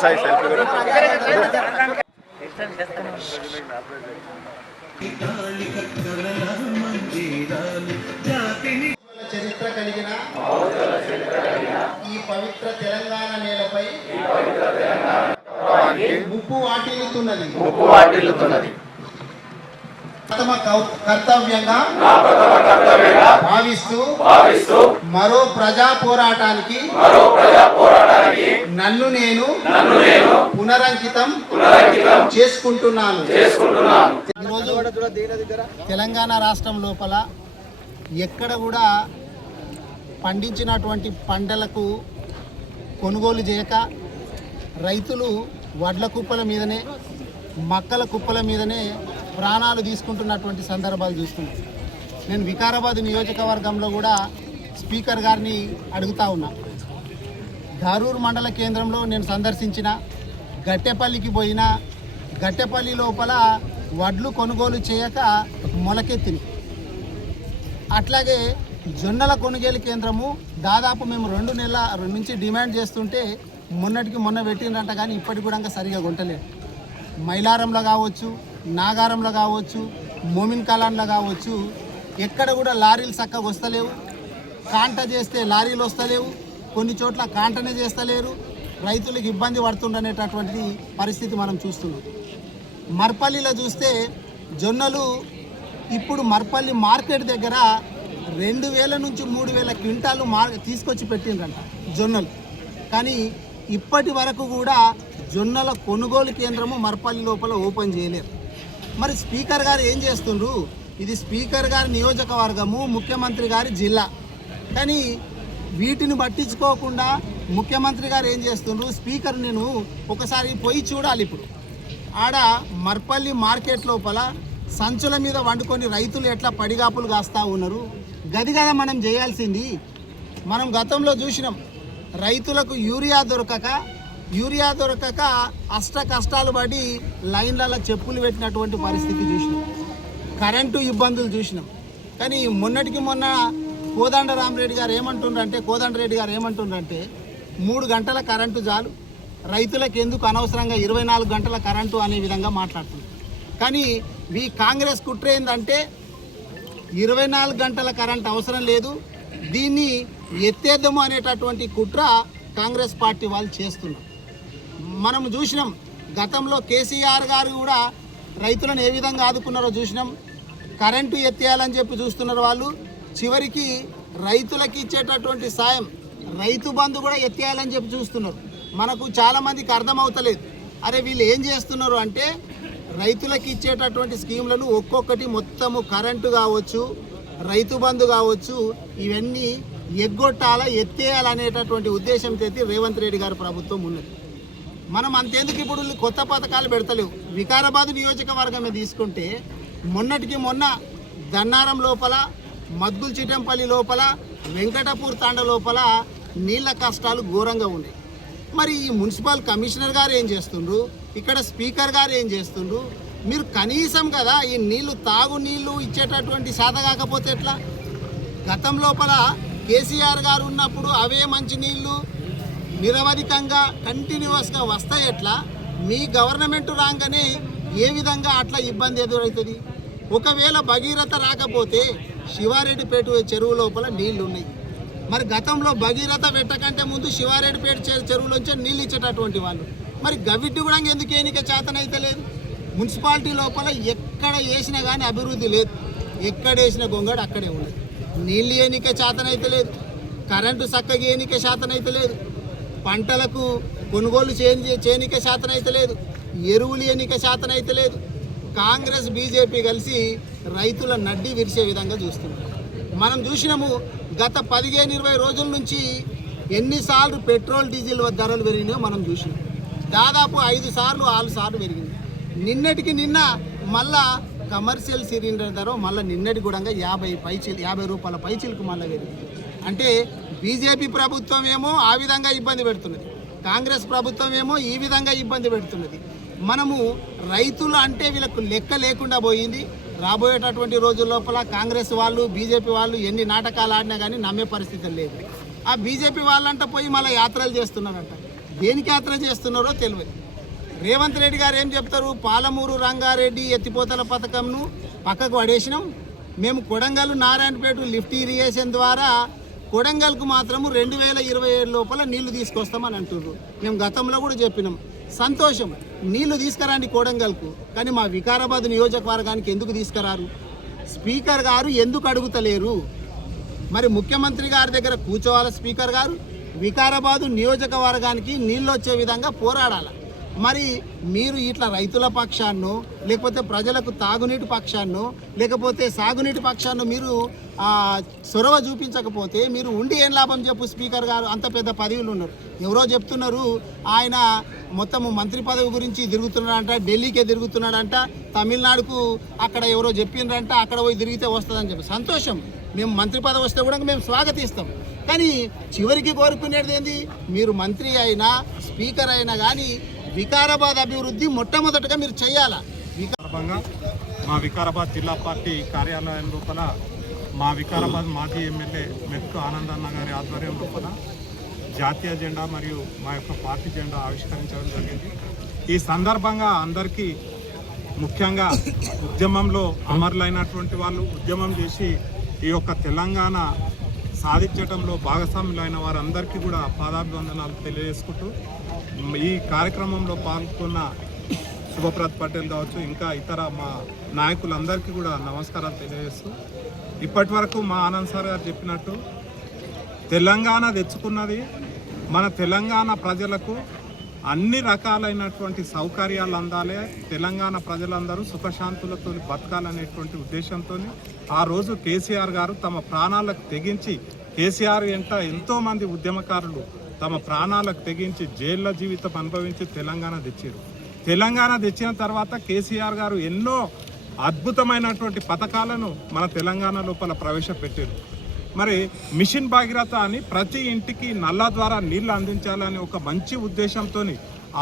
Sai selfie చరిత్ర కలిగిన ఈ పవిత్ర తెలంగాణ నేలపై ముప్పు వాటిల్లుతున్నది. ప్రథమ కర్తవ్యంగా భావిస్తూ మరో ప్రజా పోరాటానికి నన్ను నేను పునరంకితం చేసుకుంటున్నాను. ఈరోజు తెలంగాణ రాష్ట్రం లోపల ఎక్కడ కూడా పండించినటువంటి పంటలకు కొనుగోలు చేయక రైతులు వడ్ల కుప్పల మీదనే మక్కల కుప్పల మీదనే ప్రాణాలు తీసుకుంటున్నటువంటి సందర్భాలు చూస్తున్నాం. నేను వికారాబాద్ నియోజకవర్గంలో కూడా స్పీకర్ గారిని అడుగుతా ఉన్నా. ధారూర్ మండల కేంద్రంలో నేను సందర్శించిన, గట్టెపల్లికి పోయినా గట్టెపల్లి లోపల వడ్లు కొనుగోలు చేయక మొలకెత్తిని. అట్లాగే జొన్నల కొనుగోలు కేంద్రము దాదాపు మేము 2 నెలల నుంచి డిమాండ్ చేస్తుంటే మొన్నటికి మొన్న పెట్టిందంట, కానీ ఇప్పటికి కూడా సరిగా కొంటలేదు. మైలారంలో కావచ్చు, నాగారంలో కావచ్చు, మోమిన్ కలాన్లో కావచ్చు, ఎక్కడ కూడా లారీలు చక్కగా వస్తలేవు. కాంట చేస్తే లారీలు వస్తలేవు, కొన్ని చోట్ల కాంటనే చేస్తలేరు, రైతులకు ఇబ్బంది పడుతుండనేటటువంటి పరిస్థితి మనం చూస్తున్నాం. మర్పల్లిలో చూస్తే జొన్నలు ఇప్పుడు మర్పల్లి మార్కెట్ దగ్గర 2000 నుంచి 3000 క్వింటాలు తీసుకొచ్చి పెట్టిండ్రంట జొన్నలు. కానీ ఇప్పటి వరకు కూడా జొన్నల కొనుగోలు కేంద్రము మర్పల్లి లోపల ఓపెన్ చేయలేరు. మరి స్పీకర్ గారు ఏం చేస్తుండ్రు? ఇది స్పీకర్ గారి నియోజకవర్గము, ముఖ్యమంత్రి గారి జిల్లా. కానీ వీటిని పట్టించుకోకుండా ముఖ్యమంత్రి గారు ఏం చేస్తుండ్రు? స్పీకర్ నేను ఒకసారి పోయి చూడాలి. ఇప్పుడు ఆడ మర్పల్లి మార్కెట్ లోపల సంచుల మీద వండుకొని రైతులు ఎట్లా పడిగాపులు కాస్తూ ఉన్నారు. గది కదా మనం చేయాల్సింది. మనం గతంలో చూసినాం, రైతులకు యూరియా దొరకక అష్ట కష్టాలు పడి లైన్లలో చెప్పులు పెట్టినటువంటి పరిస్థితి చూసినాం. కరెంటు ఇబ్బందులు చూసినాం. కానీ మొన్నటికి మొన్న కోదండరెడ్డి గారు ఏమంటుండ్రంటే 3 గంటల కరెంటు చాలు, రైతులకు ఎందుకు అనవసరంగా 24 గంటల కరెంటు అనే విధంగా మాట్లాడుతున్నారు. కానీ ఈ కాంగ్రెస్ కుట్ర ఏంటంటే 24 గంటల కరెంట్ అవసరం లేదు, దీన్ని ఎత్తేద్దాము అనేటటువంటి కుట్ర కాంగ్రెస్ పార్టీ వాళ్ళు చేస్తున్నారు. మనం చూసినాం, గతంలో కేసీఆర్ గారు కూడా రైతులను ఏ విధంగా ఆదుకున్నారో చూసినాం. కరెంటు ఎత్తేయాలని చెప్పి చూస్తున్నారు వాళ్ళు. చివరికి రైతులకు ఇచ్చేటటువంటి సాయం, రైతు బంధు కూడా ఎత్తేయాలని చెప్పి చూస్తున్నారు. మనకు చాలామందికి అర్థమవుతలేదు. అరే వీళ్ళు ఏం చేస్తున్నారు అంటే, రైతులకు ఇచ్చేటటువంటి స్కీములను ఒక్కొక్కటి మొత్తము కరెంటు కావచ్చు, రైతు బంధు కావచ్చు, ఇవన్నీ ఎత్తేయాలనేటటువంటి ఉద్దేశంతో రేవంత్ రెడ్డి గారి ప్రభుత్వం ఉన్నది. మనం అంతేందుకు ఇప్పుడు కొత్త పథకాలు పెడతలేవు. వికారాబాద్ నియోజకవర్గమే తీసుకుంటే మొన్నటికి మొన్న దన్నారం లోపల, మద్దుల్ చిటంపల్లి లోపల, వెంకటపూర్ తాండ లోపల నీళ్ళ కష్టాలు ఘోరంగా ఉన్నాయి. మరి ఈ మున్సిపల్ కమిషనర్ గారు ఏం చేస్తుండ్రు, ఇక్కడ స్పీకర్ గారు ఏం చేస్తుండ్రు? మీరు కనీసం కదా ఈ నీళ్లు, తాగు నీళ్లు ఇచ్చేటటువంటి సాధ కాకపోతే ఎట్లా? గతం లోపల కేసీఆర్ గారు ఉన్నప్పుడు అవే మంచి నీళ్లు నిరవధికంగా కంటిన్యూస్గా వస్తాయి. ఎట్లా మీ గవర్నమెంట్ రాగానే ఏ విధంగా అట్లా ఇబ్బంది ఎదురవుతుంది? ఒకవేళ భగీరథ రాకపోతే శివారెడ్డిపేట చెరువు లోపల నీళ్లు ఉన్నాయి. మరి గతంలో భగీరథ పెట్టకంటే ముందు శివారెడ్డిపేట చెరువులోంచి నీళ్ళు ఇచ్చేటటువంటి వాళ్ళు. మరి గవిడ్డి కూడా ఎందుకు ఎన్నిక చేతనైతే లేదు? మున్సిపాలిటీ లోపల ఎక్కడ వేసినా కానీ అభివృద్ధి లేదు, ఎక్కడ వేసిన గొంగడు అక్కడే ఉన్నది. నీళ్ళు ఎన్నిక చేతనైతే లేదు, కరెంటు చక్కగా ఎన్నిక శాతనైతే లేదు, పంటలకు కొనుగోలు చేయనిక శాతనైతే లేదు, ఎరువులు ఎన్నిక శాతనైతే లేదు. కాంగ్రెస్ బీజేపీ కలిసి రైతుల నడ్డి విరిసే విధంగా చూస్తున్నారు. మనం చూసినాము, గత 15-20 రోజుల నుంచి ఎన్నిసార్లు పెట్రోల్ డీజిల్ ధరలు పెరిగినాయో మనం చూసినాం. దాదాపు 5 సార్లు 6 సార్లు పెరిగింది. నిన్నటికి నిన్న మళ్ళా కమర్షియల్ సిలిండర్ ధర మళ్ళీ నిన్నటి కూడా 50 రూపాయల పైచిలకు మళ్ళీ పెరిగింది. అంటే బీజేపీ ప్రభుత్వం ఏమో ఆ విధంగా ఇబ్బంది పెడుతున్నది, కాంగ్రెస్ ప్రభుత్వం ఏమో ఈ విధంగా ఇబ్బంది పెడుతున్నది. మనము రైతులు అంటే వీళ్ళకు లెక్క లేకుండా పోయింది. రాబోయేటటువంటి రోజుల లోపల కాంగ్రెస్ వాళ్ళు, బీజేపీ వాళ్ళు ఎన్ని నాటకాలు ఆడినా కానీ నమ్మే పరిస్థితి లేదు. ఆ బీజేపీ వాళ్ళంట పోయి మళ్ళీ యాత్రలు చేస్తున్నారంట. దేనికి యాత్ర చేస్తున్నారో తెలియదు. రేవంత్ రెడ్డి గారు ఏం చెప్తారు, పాలమూరు రంగారెడ్డి ఎత్తిపోతల పథకంను పక్కకు పడేసినాం, మేము కొడంగల్ నారాయణపేట లిఫ్ట్ ఇరిగేషన్ ద్వారా కొడంగల్కు మాత్రము 2027 లోపల నీళ్లు తీసుకొస్తామని అంటున్నారు. మేము గతంలో కూడా చెప్పినాం, సంతోషం, నీళ్లు తీసుకురండి కొడంగల్కు, కానీ మా వికారాబాద్ నియోజకవర్గానికి ఎందుకు తీసుకురారు? స్పీకర్ గారు ఎందుకు అడుగుతలేరు? మరి ముఖ్యమంత్రి గారి దగ్గర కూర్చోవాలి స్పీకర్ గారు, వికారాబాదు నియోజకవర్గానికి నీళ్ళు వచ్చే విధంగా పోరాడాలి. మరి మీరు ఇట్లా రైతుల పక్షాన్నో లేకపోతే ప్రజలకు తాగునీటి పక్షాన్నో లేకపోతే సాగునీటి పక్షాన్నో మీరు చొరవ చూపించకపోతే మీరు ఉండి ఏం లాభం చెప్పు? స్పీకర్ గారు అంత పెద్ద పదవులు ఉన్నారు, ఎవరో చెప్తున్నారు ఆయన మొత్తము మంత్రి పదవి గురించి తిరుగుతున్నాడంట, ఢిల్లీకే తిరుగుతున్నాడంట, తమిళనాడుకు అక్కడ ఎవరో చెప్పిండ్రంట, అక్కడ పోయి తిరిగితే వస్తుందని చెప్పి. సంతోషం, మేము మంత్రి పదవి వస్తే కూడా మేము స్వాగతిస్తాం. కానీ చివరికి కోరుకునేది ఏంది? మీరు మంత్రి అయినా స్పీకర్ అయినా కానీ వికారాబాద్ అభివృద్ధి మొట్టమొదటిగా మీరు చేయాలా. మా వికారాబాద్ జిల్లా పార్టీ కార్యాలయం లోపల మా వికారాబాద్ మాజీ ఎమ్మెల్యే మెతుకు ఆనందన్న గారి ఆధ్వర్యం లోపల జాతీయ జెండా మరియు మా యొక్క పార్టీ జెండా ఆవిష్కరించడం జరిగింది. ఈ సందర్భంగా అందరికీ, ముఖ్యంగా ఉద్యమంలో అమరులైనటువంటి వాళ్ళు, ఉద్యమం చేసి ఈ యొక్క తెలంగాణ సాధించడంలో భాగస్వాములైన వారందరికీ కూడా పాదాభివందనాలు తెలియజేసుకుంటూ, ఈ కార్యక్రమంలో పాల్గొన్న శుభప్రద్ పటేల్ కావచ్చు, ఇంకా ఇతర మా నాయకులందరికీ కూడా నమస్కారాలు తెలియజేస్తూ, ఇప్పటి వరకు మా ఆనంద్ సార్ గారు చెప్పినట్టు తెలంగాణ తెచ్చుకున్నది మన తెలంగాణ ప్రజలకు అన్ని రకాలైనటువంటి సౌకర్యాలు అందాలి, తెలంగాణ ప్రజలందరూ సుఖశాంతులతో బతకాలనేటువంటి ఉద్దేశంతో ఆ రోజు కేసీఆర్ గారు తమ ప్రాణాలకు తెగించి, కేసీఆర్ వెంట ఎంతోమంది ఉద్యమకారులు తమ ప్రాణాలకు తెగించి జైళ్ళ జీవితం అనుభవించి తెలంగాణ తెచ్చారు. తెలంగాణ తెచ్చిన తర్వాత కేసీఆర్ గారు ఎన్నో అద్భుతమైనటువంటి పథకాలను మన తెలంగాణ లోపల ప్రవేశపెట్టారు. మరి మిషన్ భాగీరథ అని ప్రతి ఇంటికి నల్లా ద్వారా నీళ్లు అందించాలని ఒక మంచి ఉద్దేశంతో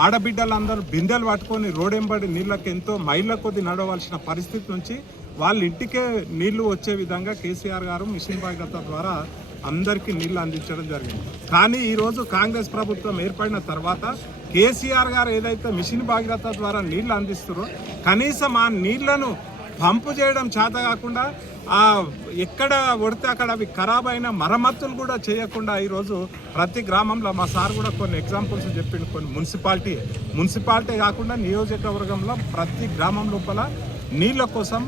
ఆడబిడ్డలందరూ బిందెలు పట్టుకొని రోడెంబడి నీళ్ళకి ఎంతో మైళ్ళ కొద్ది నడవలసిన పరిస్థితి నుంచి వాళ్ళ ఇంటికే నీళ్లు వచ్చే విధంగా కేసీఆర్ గారు మిషన్ భాగీరథ ద్వారా అందరికీ నీళ్లు అందించడం జరిగింది. కానీ ఈరోజు కాంగ్రెస్ ప్రభుత్వం ఏర్పడిన తర్వాత కేసీఆర్ గారు ఏదైతే మిషన్ భాగీరథ ద్వారా నీళ్లు అందిస్తారో కనీసం ఆ నీళ్లను పంపు చేయడం చేత కాకుండా ఎక్కడ పడితే అక్కడ అవి ఖరాబ్ అయిన మరమ్మతులు కూడా చేయకుండా ఈరోజు ప్రతి గ్రామంలో, మా సార్ కూడా కొన్ని ఎగ్జాంపుల్స్ చెప్పిండు, కొన్ని మున్సిపాలిటీ కాకుండా నియోజకవర్గంలో ప్రతి గ్రామం లోపల నీళ్ళ కోసం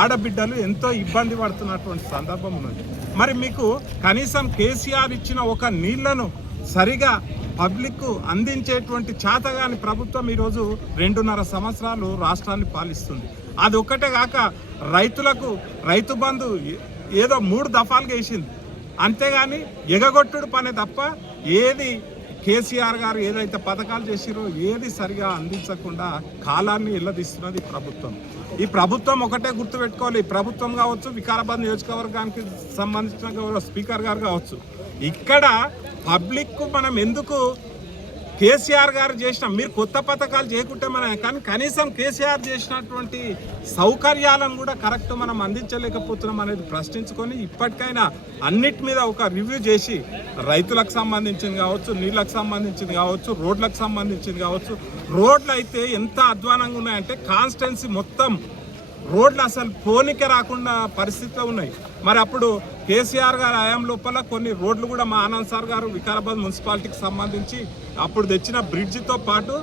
ఆడబిడ్డలు ఎంతో ఇబ్బంది పడుతున్నటువంటి సందర్భం ఉన్నది. మరి మీకు కనీసం కేసీఆర్ ఇచ్చిన ఒక నీళ్లను సరిగా పబ్లిక్ అందించేటువంటి చేతగాని ప్రభుత్వం ఈరోజు 2.5 సంవత్సరాలు రాష్ట్రాన్ని పాలిస్తుంది. అది ఒక్కటే కాక రైతులకు రైతు బంధు ఏదో 3 దఫాలుగా వేసింది, అంతేగాని ఎగగొట్టుడు పనే తప్ప ఏది కేసీఆర్ గారు ఏదైతే పథకాలు చేసిరో ఏది సరిగా అందించకుండా కాలాన్ని ఎల్లదీస్తున్నది ప్రభుత్వం. ఈ ప్రభుత్వం ఒకటే గుర్తుపెట్టుకోవాలి, ఈ ప్రభుత్వం కావచ్చు, వికారాబాద్ నియోజకవర్గానికి సంబంధించిన స్పీకర్ గారు కావచ్చు, ఇక్కడ పబ్లిక్ మనం ఎందుకు కేసీఆర్ గారు చేసిన, మీరు కొత్త పథకాలు చేయకుంటే కానీ కనీసం కేసీఆర్ చేసినటువంటి సౌకర్యాలను కూడా కరెక్ట్ మనం అందించలేకపోతున్నాం అనేది ప్రశ్నించుకొని ఇప్పటికైనా అన్నిటి మీద ఒక రివ్యూ చేసి రైతులకు సంబంధించింది కావచ్చు, నీళ్ళకు సంబంధించింది కావచ్చు, రోడ్లకు సంబంధించింది కావచ్చు. రోడ్లు అయితే ఎంత అధ్వానంగా ఉన్నాయంటే కాన్స్టెన్సీ మొత్తం రోడ్లు అసలు పోనీకే రాకుండా పరిస్థితిలో ఉన్నాయి. మరి అప్పుడు కేసీఆర్ గారి హయాం లోపల కొన్ని రోడ్లు కూడా మా ఆనంద్ సార్ గారు వికారాబాద్ మున్సిపాలిటీకి సంబంధించి అప్పుడు తెచ్చిన బ్రిడ్జితో పాటు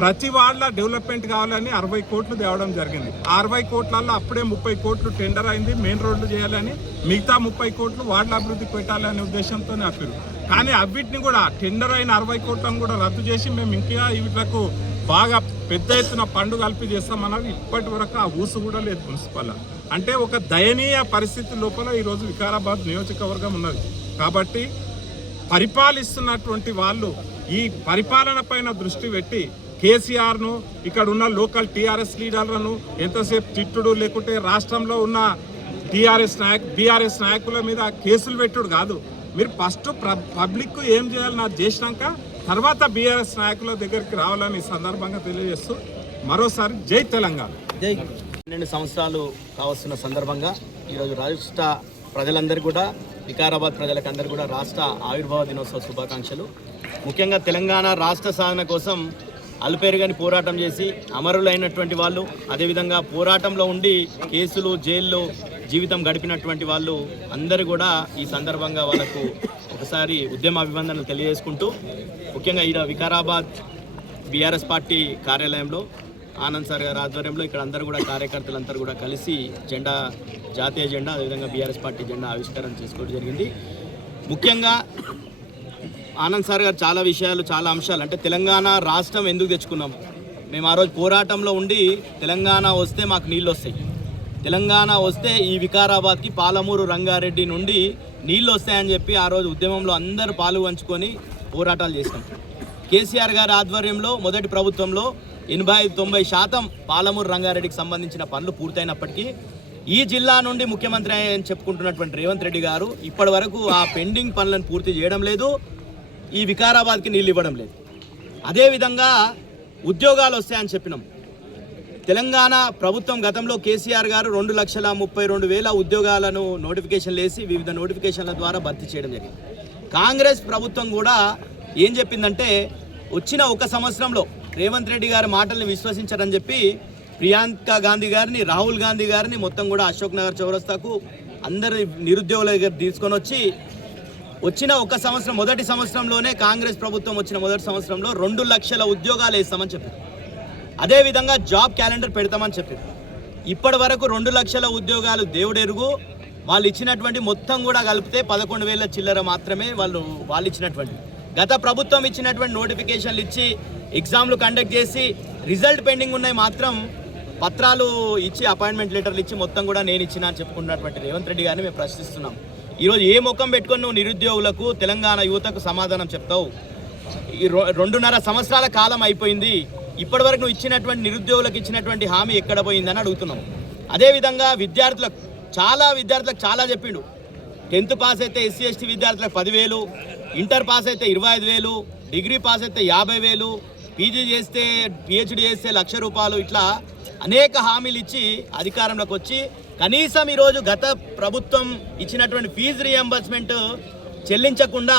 ప్రతి వాళ్ళ డెవలప్మెంట్ కావాలని 60 కోట్లు తేవడం జరిగింది. 60 కోట్లలో అప్పుడే 30 కోట్లు టెండర్ అయింది మెయిన్ రోడ్లు చేయాలని, మిగతా 30 కోట్లు వార్డుల అభివృద్ధికి పెట్టాలనే ఉద్దేశంతోనే ఆపారు. కానీ అవిటిని కూడా టెండర్ అయిన 60 కోట్లను కూడా రద్దు చేసి మేము ఇంకా వీటికి బాగా పెద్ద ఎత్తున పండుగ కల్పి చేస్తామన్నది ఇప్పటి వరకు ఆ ఊసు కూడా లేదు మున్సిపల్. అంటే ఒక దయనీయ పరిస్థితి లోపల ఈరోజు వికారాబాద్ నియోజకవర్గం ఉన్నది. కాబట్టి పరిపాలిస్తున్నటువంటి వాళ్ళు ఈ పరిపాలన పైన దృష్టి పెట్టి కేసీఆర్ను, ఇక్కడ ఉన్న లోకల్ టీఆర్ఎస్ లీడర్లను ఎంతసేపు తిట్టుడు, లేకుంటే రాష్ట్రంలో ఉన్న బీఆర్ఎస్ నాయకుల మీద కేసులు పెట్టుడు కాదు. మీరు ఫస్ట్ పబ్లిక్ ఏం చేయాలని అది చేసినాక తర్వాత బీఆర్ఎస్ నాయకుల దగ్గరికి రావాలని సందర్భంగా తెలియజేస్తూ మరోసారి జై తెలంగాణ. 12 సంవత్సరాలు కావస్తున్న సందర్భంగా ఈరోజు రాష్ట్ర ప్రజలందరికీ కూడా, వికారాబాద్ ప్రజలకందరికీ కూడా రాష్ట్ర ఆవిర్భావ దినోత్సవ శుభాకాంక్షలు. ముఖ్యంగా తెలంగాణ రాష్ట్ర సాధన కోసం అలుపేరుగాని పోరాటం చేసి అమరులైనటువంటి వాళ్ళు, అదేవిధంగా పోరాటంలో ఉండి కేసులు, జైల్లో జీవితం గడిపినటువంటి వాళ్ళు అందరూ కూడా ఈ సందర్భంగా వాళ్ళకు ఒకసారి ఉద్యమ అభివందనలు తెలియజేసుకుంటూ, ముఖ్యంగా ఈడ వికారాబాద్ బీఆర్ఎస్ పార్టీ కార్యాలయంలో ఆనంద్ సార్ గారి ఆధ్వర్యంలో ఇక్కడ అందరూ కూడా కార్యకర్తలందరూ కూడా కలిసి జెండా, జాతీయ జెండా, అదేవిధంగా బీఆర్ఎస్ పార్టీ జెండా ఆవిష్కరణ చేసుకోవడం జరిగింది. ముఖ్యంగా ఆనంద్ సార్ గారు చాలా విషయాలు, చాలా అంశాలు, అంటే తెలంగాణ రాష్ట్రం ఎందుకు తెచ్చుకున్నాం, మేము ఆ రోజు పోరాటంలో ఉండి తెలంగాణ వస్తే మాకు నీళ్ళు వస్తాయి, తెలంగాణ వస్తే ఈ వికారాబాద్కి పాలమూరు రంగారెడ్డి నుండి నీళ్ళు వస్తాయని చెప్పి ఆ రోజు ఉద్యమంలో అందరూ పాలు పంచుకొని పోరాటాలు చేసినాం. కేసీఆర్ గారి ఆధ్వర్యంలో మొదటి ప్రభుత్వంలో 85-90% పాలమూరు రంగారెడ్డికి సంబంధించిన పనులు పూర్తయినప్పటికీ ఈ జిల్లా నుండి ముఖ్యమంత్రి అని చెప్పుకుంటున్నటువంటి రేవంత్ రెడ్డి గారు ఇప్పటి వరకు ఆ పెండింగ్ పనులను పూర్తి చేయడం లేదు, ఈ వికారాబాద్కి నీళ్ళు ఇవ్వడం లేదు. అదేవిధంగా ఉద్యోగాలు వస్తాయని చెప్పినాం. తెలంగాణ ప్రభుత్వం గతంలో కేసీఆర్ గారు 2,32,000 ఉద్యోగాలను నోటిఫికేషన్లు వేసి వివిధ నోటిఫికేషన్ల ద్వారా భర్తీ చేయడం జరిగింది. కాంగ్రెస్ ప్రభుత్వం కూడా ఏం చెప్పిందంటే వచ్చిన ఒక సంవత్సరంలో రేవంత్ రెడ్డి గారి మాటల్ని విశ్వసించారని చెప్పి ప్రియాంక గాంధీ గారిని, రాహుల్ గాంధీ గారిని మొత్తం కూడా అశోక్ నగర్ చౌరస్తాకు అందరి నిరుద్యోగుల దగ్గర తీసుకొని వచ్చి వచ్చిన ఒక సంవత్సరం, మొదటి సంవత్సరంలోనే కాంగ్రెస్ ప్రభుత్వం వచ్చిన మొదటి సంవత్సరంలో 2 లక్షల ఉద్యోగాలు వేస్తామని చెప్పారు. అదేవిధంగా జాబ్ క్యాలెండర్ పెడతామని చెప్పారు. ఇప్పటి వరకు 2 లక్షల ఉద్యోగాలు దేవుడెరుగు. వాళ్ళు ఇచ్చినటువంటి మొత్తం కూడా కలిపితే 11,000 చిల్లర మాత్రమే వాళ్ళు ఇచ్చినటువంటి. గత ప్రభుత్వం ఇచ్చినటువంటి నోటిఫికేషన్లు ఇచ్చి ఎగ్జామ్లు కండక్ట్ చేసి రిజల్ట్ పెండింగ్ ఉన్నాయి మాత్రం పత్రాలు ఇచ్చి అపాయింట్మెంట్ లెటర్లు ఇచ్చి మొత్తం కూడా నేను ఇచ్చిన అని చెప్పుకున్నటువంటి రేవంత్ రెడ్డి గారిని మేము ప్రశ్నిస్తున్నాం. ఈరోజు ఏ ముఖం పెట్టుకొని నువ్వు నిరుద్యోగులకు, తెలంగాణ యువతకు సమాధానం చెప్తావు? ఈ 2.5 సంవత్సరాల కాలం అయిపోయింది, ఇప్పటి వరకు నువ్వు ఇచ్చినటువంటి నిరుద్యోగులకు ఇచ్చినటువంటి హామీ ఎక్కడ పోయిందని అడుగుతున్నాం. అదేవిధంగా విద్యార్థులకు చాలా చెప్పిండు. 10th పాస్ అయితే SC ST విద్యార్థులకు 10,000, ఇంటర్ పాస్ అయితే 25,000, డిగ్రీ పాస్ అయితే 50,000, పీజీ చేస్తే PhD చేస్తే ₹1,00,000, ఇట్లా అనేక హామీలు ఇచ్చి అధికారంలోకి వచ్చి కనీసం ఈరోజు గత ప్రభుత్వం ఇచ్చినటువంటి ఫీజు రియంబర్స్మెంట్ చెల్లించకుండా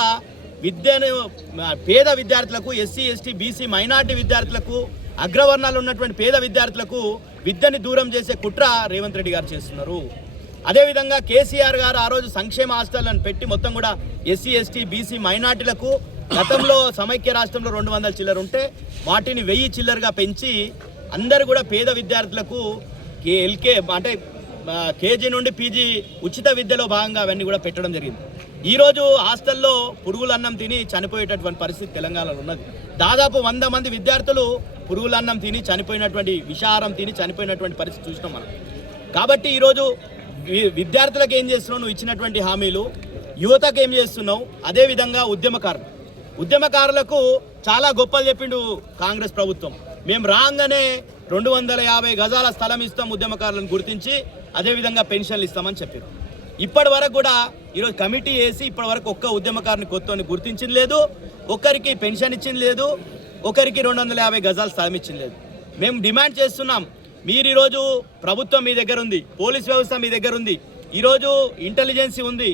విద్యను పేద విద్యార్థులకు, SC ST BC మైనార్టీ విద్యార్థులకు, అగ్రవర్ణాలు ఉన్నటువంటి పేద విద్యార్థులకు విద్యని దూరం చేసే కుట్ర రేవంత్ రెడ్డి గారు చేస్తున్నారు. అదేవిధంగా కేసీఆర్ గారు ఆ రోజు సంక్షేమ హాస్టళ్లను పెట్టి మొత్తం కూడా SC ST BC మైనార్టీలకు గతంలో సమైక్య రాష్ట్రంలో 200 చిల్లర ఉంటే వాటిని 1000 చిల్లరగా పెంచి అందరూ కూడా పేద విద్యార్థులకు అంటే KG నుండి PG ఉచిత విద్యలో భాగంగా అవన్నీ కూడా పెట్టడం జరిగింది. ఈరోజు హాస్టల్లో పురుగులన్నం తిని చనిపోయేటటువంటి పరిస్థితి తెలంగాణలో ఉన్నది. దాదాపు 100 మంది విద్యార్థులు పురుగులన్నం తిని చనిపోయినటువంటి, విషాహారం తిని చనిపోయినటువంటి పరిస్థితి చూసినాం మనం. కాబట్టి ఈరోజు విద్యార్థులకు ఏం చేస్తున్నావు నువ్వు ఇచ్చినటువంటి హామీలు, యువతకు ఏం చేస్తున్నావు? అదేవిధంగా ఉద్యమకారులకు చాలా గొప్పలు చెప్పిండు కాంగ్రెస్ ప్రభుత్వం. మేము రాగానే 250 గజాల స్థలం ఇస్తాం ఉద్యమకారులను గుర్తించి, అదేవిధంగా పెన్షన్లు ఇస్తామని చెప్పారు. ఇప్పటి వరకు కూడా ఈరోజు కమిటీ వేసి ఇప్పటి వరకు ఒక్క ఉద్యమకారుని కొత్తని గుర్తించింది లేదు, ఒక్కరికి పెన్షన్ ఇచ్చింది లేదు, ఒకరికి 250 గజాల స్థలం ఇచ్చింది లేదు. మేము డిమాండ్ చేస్తున్నాం, మీరు ఈరోజు ప్రభుత్వం మీ దగ్గర ఉంది, పోలీస్ వ్యవస్థ మీ దగ్గర ఉంది, ఈరోజు ఇంటెలిజెన్సీ ఉంది.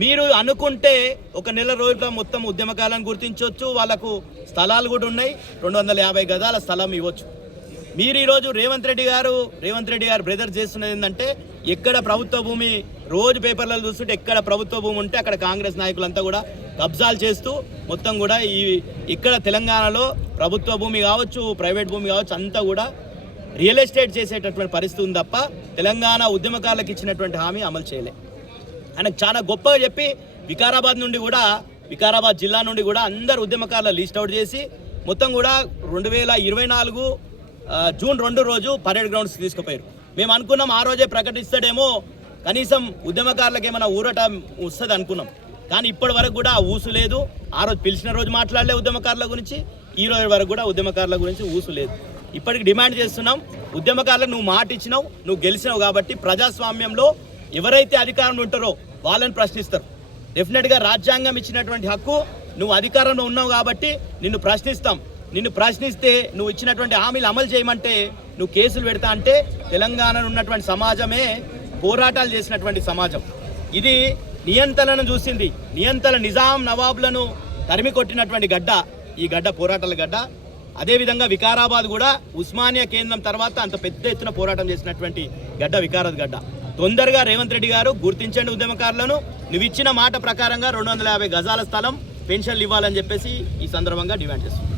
మీరు అనుకుంటే ఒక నెల రోజుల్లో మొత్తం ఉద్యమకాలను గుర్తించవచ్చు, వాళ్ళకు స్థలాలు కూడా ఉన్నాయి, 250 గజాల స్థలం ఇవ్వచ్చు. మీరు ఈరోజు రేవంత్ రెడ్డి గారు బ్రదర్ చేస్తున్నది ఏంటంటే ఎక్కడ ప్రభుత్వ భూమి, రోజు పేపర్లలో చూస్తుంటే ఎక్కడ ప్రభుత్వ భూమి ఉంటే అక్కడ కాంగ్రెస్ నాయకులంతా కూడా కబ్జాలు చేస్తూ మొత్తం కూడా ఇక్కడ తెలంగాణలో ప్రభుత్వ భూమి కావచ్చు, ప్రైవేట్ భూమి కావచ్చు, అంతా కూడా రియల్ ఎస్టేట్ చేసేటటువంటి పరిస్థితి ఉంది తప్ప తెలంగాణ ఉద్యమకారులకు ఇచ్చినటువంటి హామీ అమలు చేయలే. ఆయనకు చాలా గొప్పగా చెప్పి వికారాబాద్ జిల్లా నుండి కూడా అందరు ఉద్యమకారుల లిస్ట్ అవుట్ చేసి మొత్తం కూడా 2024 జూన్ 2 రోజు పరేడ్ గ్రౌండ్స్ తీసుకుపోయారు. మేము అనుకున్నాం ఆ రోజే ప్రకటిస్తాడేమో, కనీసం ఉద్యమకారులకు ఏమైనా ఊరట వస్తుంది అనుకున్నాం. కానీ ఇప్పటి వరకు కూడా ఊసు లేదు. ఆ రోజు పిలిచిన రోజు మాట్లాడలే ఉద్యమకారుల గురించి, ఈ రోజు వరకు కూడా ఉద్యమకారుల గురించి ఊసు లేదు. ఇప్పటికి డిమాండ్ చేస్తున్నాం, ఉద్యమకారులకు నువ్వు మాట ఇచ్చినావు, నువ్వు గెలిచినావు కాబట్టి ప్రజాస్వామ్యంలో ఎవరైతే అధికారంలో ఉంటారో వాళ్ళని ప్రశ్నిస్తారు. డెఫినెట్గా రాజ్యాంగం ఇచ్చినటువంటి హక్కు, నువ్వు అధికారంలో ఉన్నావు కాబట్టి నిన్ను ప్రశ్నిస్తాం. నిన్ను ప్రశ్నిస్తే నువ్వు ఇచ్చినటువంటి హామీలు అమలు చేయమంటే నువ్వు కేసులు పెడతా అంటే తెలంగాణలో ఉన్నటువంటి సమాజమే పోరాటాలు చేసినటువంటి సమాజం. ఇది నియంతలను చూసింది. నిజాం నవాబులను తరిమి కొట్టినటువంటి గడ్డ ఈ గడ్డ, పోరాటాల గడ్డ. అదేవిధంగా వికారాబాద్ కూడా ఉస్మానియా కేంద్రం తర్వాత అంత పెద్ద ఎత్తున పోరాటం చేసినటువంటి గడ్డ వికారాబాద్ గడ్డ. తొందరగా రేవంత్ రెడ్డి గారు గుర్తించండి ఉద్యమకారులను, నువ్వు ఇచ్చిన మాట ప్రకారంగా 250 గజాల స్థలం పెన్షన్లు ఇవ్వాలని చెప్పేసి ఈ సందర్భంగా డిమాండ్ చేస్తున్నాం.